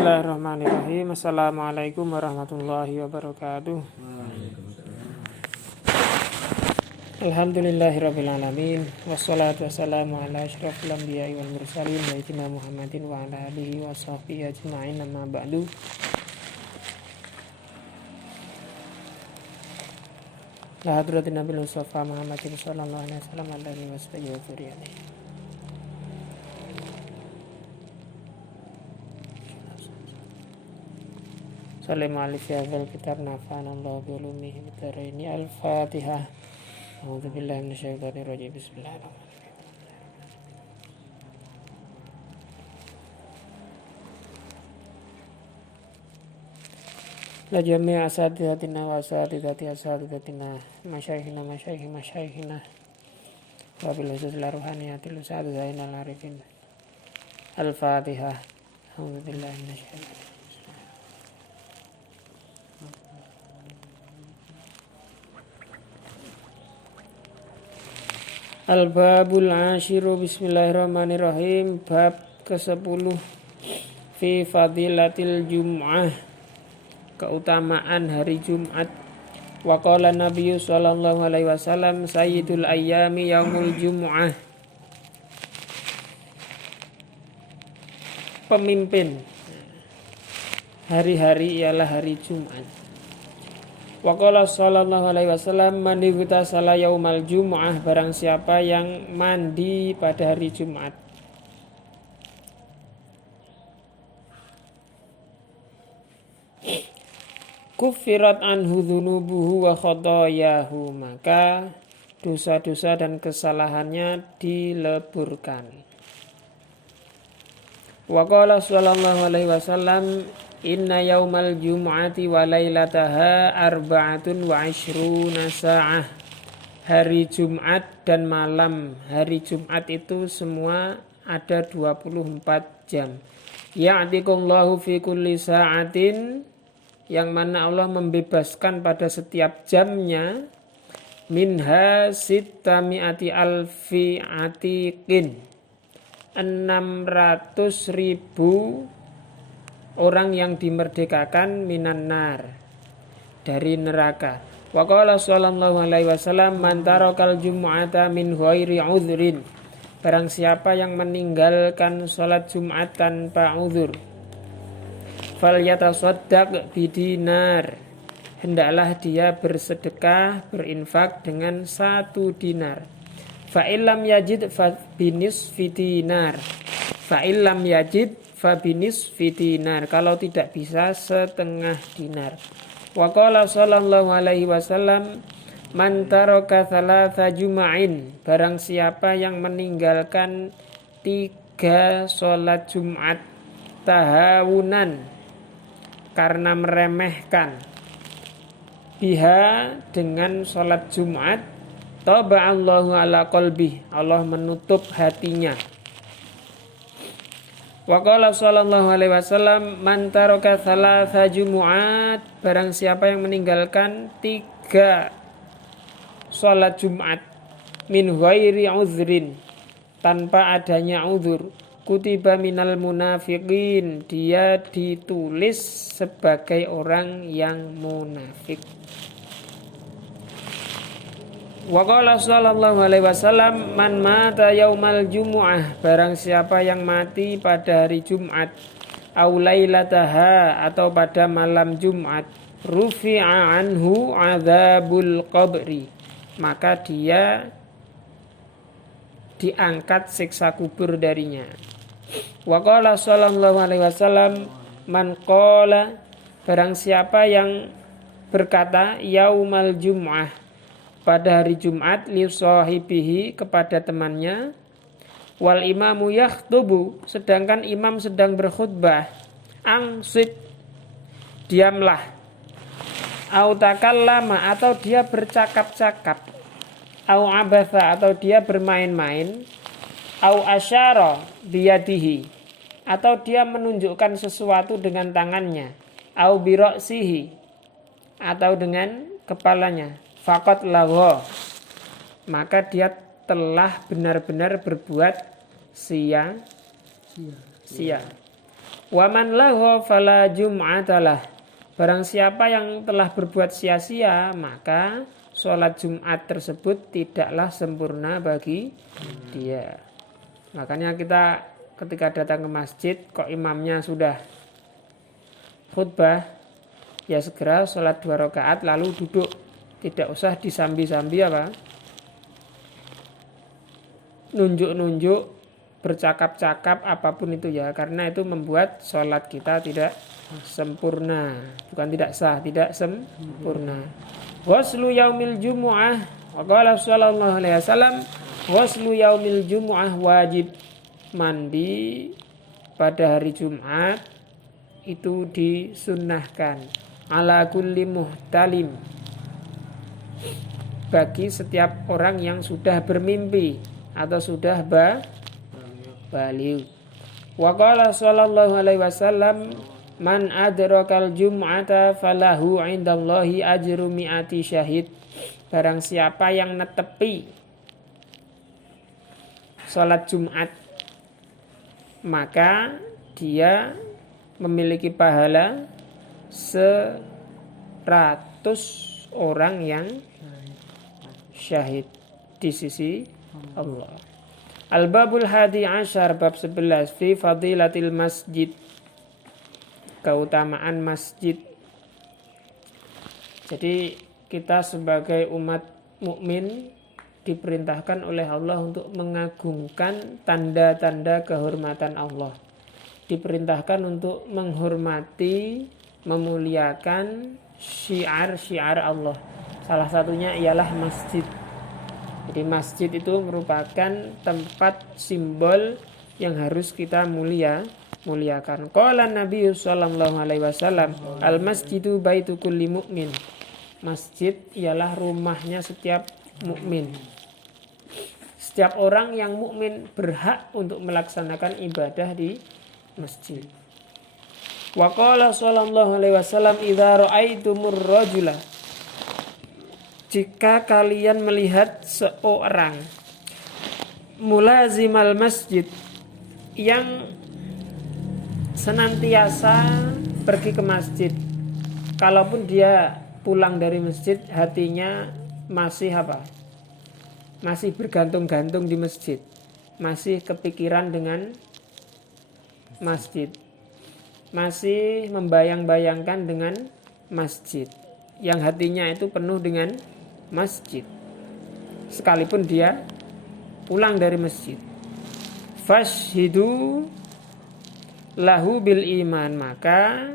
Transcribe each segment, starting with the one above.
Bismillahirrahmanirrahim. Assalamualaikum warahmatullahi wabarakatuh. Alhamdulillahirrabbilalamin. Wassalatu wassalamu ala asyrafil anbiya'i wal mursalin sayyidina Muhammadin wa ala alihi wa sahbihi ajma'in, amma ba'du. La hadratin Nabil Mustafa Muhammadin sallallahu alaihi wasallam alaihi wasallam. Salam alif ya zal kitab nafa'ana Allah bi ulumihi bidaraini. Al-Fatihah. A'udzubillahi minasyaitonir rajim. Bismillahirrahmanirrahim. La jami' asatidatina wa asatidati asatidatina masyayikhina wa bil usul ruhaniyatil usad zainal arifin. Al-Fatihah. A'udzubillahi minasyaitonir rajim. Al-Babul Ashiru. Bismillahirrahmanirrahim. Bab ke-10 fi fadilatil Jum'ah, keutamaan hari Jumat. Wa qala Nabi sallallahu alaihi wasallam sayyidul ayyami yaumul Jum'ah. Pemimpin hari-hari ialah hari Jumat. Wa qala sallallahu alaihi wasallam man igtasala yaumal jumu'ah, barang siapa yang mandi pada hari Jumat. Kufirat anhu dzunubuhu wa khotoyahu, maka dosa-dosa dan kesalahannya dileburkan. Wa qala sallallahu alaihi wasallam inna yaumal jumu'ati wa lailataha arba'atun wa ishruna sa'ah. Hari Jumat dan malam hari Jumat itu semua ada 24 jam. Ya'tikullahu fi kulli sa'atin, yang mana Allah membebaskan pada setiap jamnya, minha sittami'ati alfi atiqin, 600.000 orang yang dimerdekakan minan nar, dari neraka. Wa qala sallallahu alaihi wasallam man tarakal jumu'ata min ghairi udhrin, barang siapa yang meninggalkan salat Jumat tanpa uzur, falyatasaddaq bidinar, hendaklah dia bersedekah, berinfak dengan 1 dinar. Fa illam yajid fa binisfi dinar, fa illam yajid fabinis dinar, kalau tidak bisa setengah dinar. Wa qala sallallahu alaihi wasallam man taraka thalatha juma'in, barang siapa yang meninggalkan 3 sholat Jumat tahawunan, karena meremehkan, biha, dengan sholat Jumat, taba'allahu ala qalbih, Allah menutup hatinya. Wa qala sallallahu alaihi wasallam man taraka thalatha jumu'at, barang siapa yang meninggalkan 3 salat Jumat min ghairi uzrin, tanpa adanya uzur, kutiba minal munafiqin, dia ditulis sebagai orang yang munafik. Wa qala sallallahu alaihi wasallam man mata yaumal jumu'ah, barang siapa yang mati pada hari Jumat, au lailataha, atau pada malam Jumat, rufi'a anhu adzabul qabri, maka dia diangkat siksa kubur darinya. Wa qala sallallahu alaihi wasallam man qala, barang siapa yang berkata yaumal jumu'ah, pada hari Jumat, li sahibihi, kepada temannya, wal imamu yakhtubu, sedangkan imam sedang berkhutbah, angsit, diamlah, au takallama, atau dia bercakap-cakap, au abatha, atau dia bermain-main, au asyara biyadihi, atau dia menunjukkan sesuatu dengan tangannya, au biroksihi, atau dengan kepalanya, faqat lagha, maka dia telah benar-benar berbuat sia-sia. Wa man lahu fala jum'atalah. Barang siapa yang telah berbuat sia-sia, maka sholat Jumat tersebut tidaklah sempurna bagi dia. Makanya kita ketika datang ke masjid, kok imamnya sudah khutbah, ya segera sholat 2 rakaat lalu duduk. Tidak usah disambi-sambi nunjuk-nunjuk, bercakap-cakap apapun itu ya, karena itu membuat sholat kita tidak sempurna, bukan tidak sah, tidak sempurna. Ghuslu yaumil jumu'ah, wa qala sallallahu alaihi wasallam, ghuslu yaumil jumu'ah wajib. Mandi pada hari Jumat itu disunnahkan ala kulli muhtalim, bagi setiap orang yang sudah bermimpi atau sudah baligh. Wa qala sallallahu alaihi wasallam, man adrakal jum'ata falahu 'indallahi ajru mi'ati syahid. Barang siapa yang netepi salat Jumat, maka dia memiliki pahala 100 orang yang syahid di sisi Allah. Al-babul hadi asyar, bab 11, fi fadilatil masjid, keutamaan masjid. Jadi kita sebagai umat mukmin diperintahkan oleh Allah untuk mengagungkan tanda-tanda kehormatan Allah. Diperintahkan untuk menghormati, memuliakan syiar-syiar Allah. Salah satunya ialah masjid. Jadi masjid itu merupakan tempat simbol yang harus kita muliakan. Qala Nabi sallallahu alaihi wasallam, al masjidu baitu kulli mu'min. Masjid ialah rumahnya setiap mukmin. Setiap orang yang mukmin berhak untuk melaksanakan ibadah di masjid. Wa qala sallallahu alaihi wasallam, idza ra'aitumur rajula, jika kalian melihat seorang mulazimal masjid, yang senantiasa pergi ke masjid, kalaupun dia pulang dari masjid hatinya masih masih bergantung-gantung di masjid, masih kepikiran dengan masjid, masih membayang-bayangkan dengan masjid, yang hatinya itu penuh dengan masjid sekalipun dia pulang dari masjid. Fashhidu lahu bil iman, maka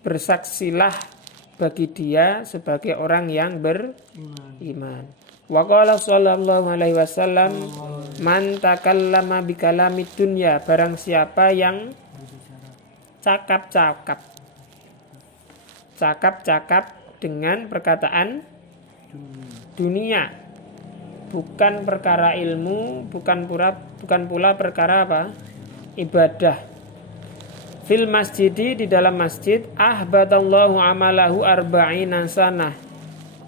bersaksilah bagi dia sebagai orang yang beriman. Wa qala sallallahu alaihi wasallam, man takallama bi kalamid dunya, barang siapa yang cakap-cakap dengan perkataan dunia, bukan perkara ilmu, bukan pula perkara ibadah. Fil masjidi, di dalam masjid, ahbatallahu amalahu arba'ina sanah,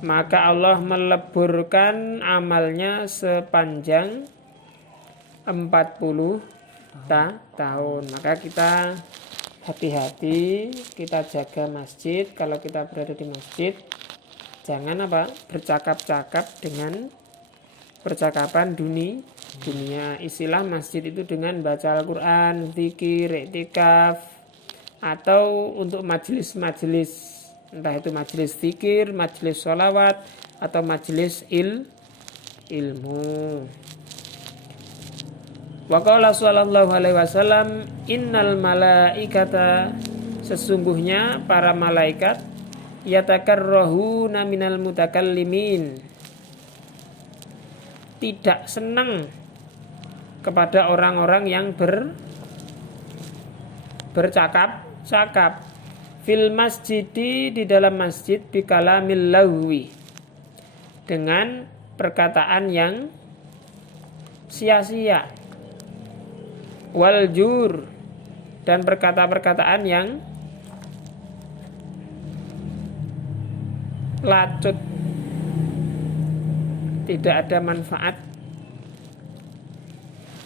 maka Allah meleburkan amalnya sepanjang 40 tahun. Maka kita hati-hati, kita jaga masjid. Kalau kita berada di masjid, jangan bercakap-cakap dengan percakapan dunia. Istilah masjid itu dengan baca Al-Quran, zikir, iktikaf, atau untuk majelis-majelis, entah itu majelis zikir, majelis sholawat, atau majelis ilmu. Wa qala sallallahu alaihi wasallam, innal malaikata, sesungguhnya para malaikat, yatakarrahuna minal mutakallimin, tidak senang kepada orang-orang yang bercakap-cakap. Fil masjidi, di dalam masjid, bikalamil lahwi, dengan perkataan yang sia-sia, waljur, dan perkataan yang lacut, tidak ada manfaat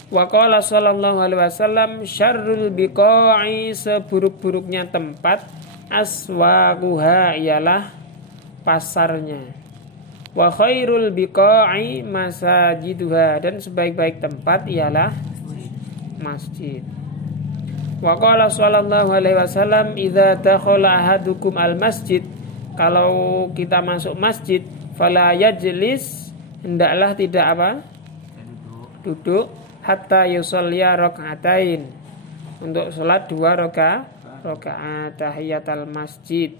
Wa qala sallallahu alaihi wasallam syarrul biqa'i, seburuk-buruknya tempat, aswaquha, ialah pasarnya. Wa khairul biqa'i masajiduha, dan sebaik-baik tempat ialah masjid. Wa qala sallallahu alaihi wasallam idza dakhala ahadukum al masjid, kalau kita masuk masjid, fala yajlis, hendaklah tidak apa? Duduk, hatta yusalliya raka'atain, untuk salat 2 rakaat tahiyatul masjid.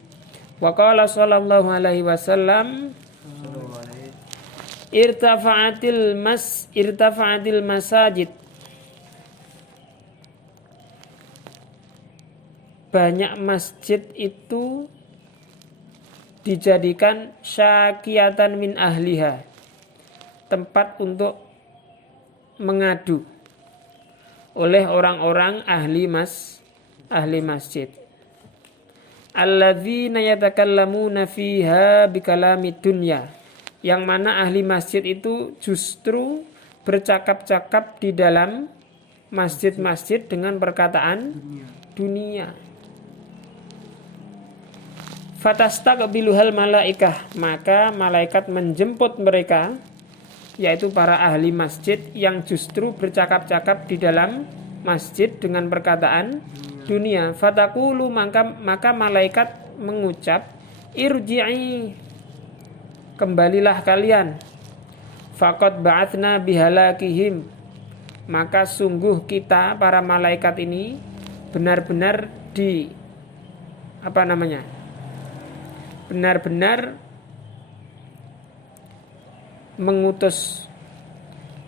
Wa qala sallallahu alaihi wasallam irtafa'atil masajid, banyak masjid itu dijadikan syakiyatan min ahliha, tempat untuk mengadu oleh orang-orang ahli masjid. Alladzina yatakallamuna fiha bikalamid dunya, yang mana ahli masjid itu justru bercakap-cakap di dalam masjid-masjid dengan perkataan dunia. Fatastaqbiluhal malaikah, maka malaikat menjemput mereka, yaitu para ahli masjid yang justru bercakap-cakap di dalam masjid dengan perkataan dunia. Fatakulu, maka malaikat mengucap, irji'i, kembalilah kalian. Faqad ba'atsna bihalakihim, maka sungguh kita para malaikat ini benar-benar benar-benar mengutus,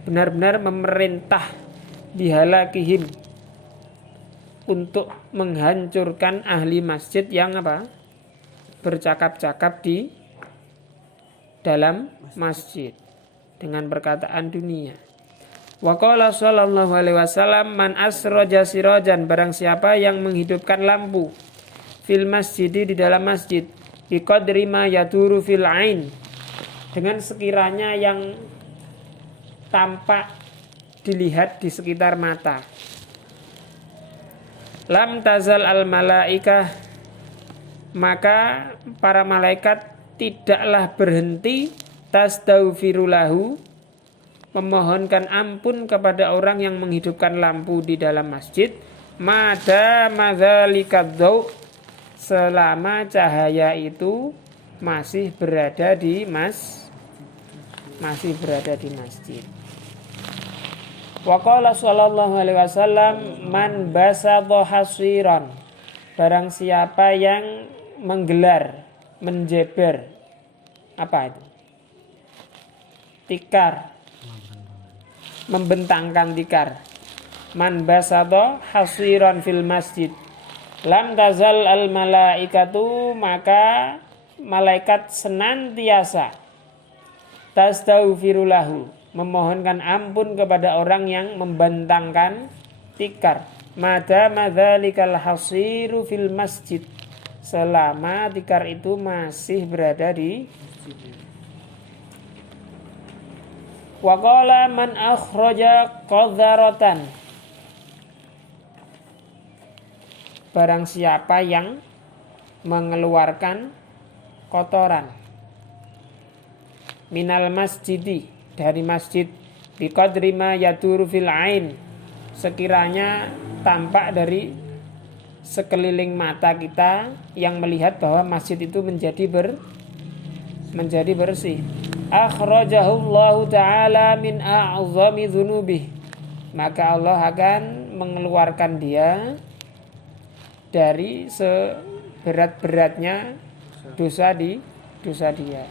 benar-benar memerintah bihalakihim, untuk menghancurkan ahli masjid yang bercakap-cakap di dalam masjid dengan perkataan dunia. Wa qala sallallahu alaihi wasallam man asraja sirajan, barang siapa yang menghidupkan lampu, fil masjid, di dalam masjid, biqadri ma yaduru fil ain, dengan sekiranya yang tampak dilihat di sekitar mata. Lam tazal al malaikah, maka para malaikat tidaklah berhenti tasdaufirulahu, memohonkan ampun kepada orang yang menghidupkan lampu di dalam masjid, mada madzalikadzau, selama cahaya itu masih berada di masjid. Wa qala sallallahu alaihi wasallam man basata hasiran, barang siapa yang menggelar, menjeber tikar, membentangkan tikar. Man basata hasiran fil masjid, lam tazal al malaikatu, maka malaikat senantiasa tastaghfirulahu, memohonkan ampun kepada orang yang membentangkan tikar. Mada madzalikal hasiru fil masjid, selama tikar itu masih berada di masjid. Wa qala man akhraja qadharatan, barang siapa yang mengeluarkan kotoran, minal masjidi, dari masjid, biqadri ma yaduru fil ain, sekiranya tampak dari sekeliling mata kita yang melihat bahwa masjid itu menjadi bersih. Akhrajahullahu ta'ala min a'zami dzunubih, maka Allah akan mengeluarkan dia dari seberat-beratnya dosa dia.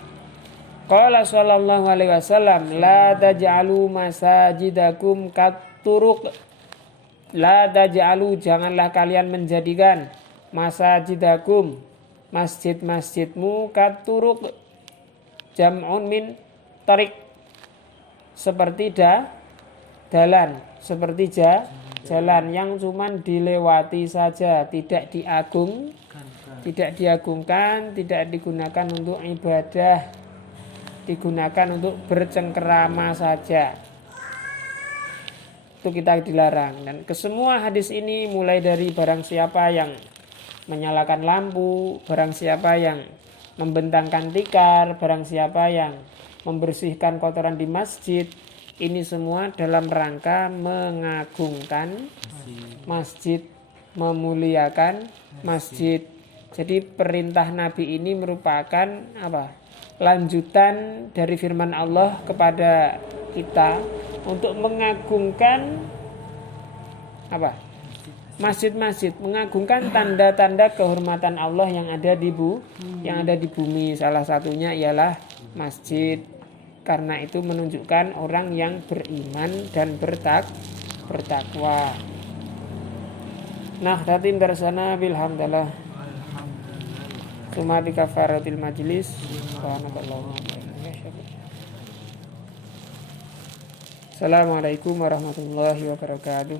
Qala sallallahu alaihi wasallam la taj'alu masajidakum katturuq, la taj'alu, janganlah kalian menjadikan masajidakum, masjid-masjidmu, katturuq, jam'un min tariq, seperti jalan, seperti jalan yang cuman dilewati saja, tidak diagungkan, tidak digunakan untuk ibadah, digunakan untuk bercengkerama saja. itu kita dilarang. Dan kesemua hadis ini mulai dari barang siapa yang menyalakan lampu, barang siapa yang membentangkan tikar, barang siapa yang membersihkan kotoran di masjid, ini semua dalam rangka mengagungkan masjid, memuliakan masjid. Jadi perintah Nabi ini merupakan apa? Lanjutan dari firman Allah kepada kita untuk mengagungkan apa? Masjid-masjid, mengagungkan tanda-tanda kehormatan Allah yang ada di bumi. Salah satunya ialah masjid. Karena itu menunjukkan orang yang beriman dan bertakwa. Nah, tatim darsana bilhamdallah. Suma bi kafaratil majlis. Assalamualaikum warahmatullahi wabarakatuh.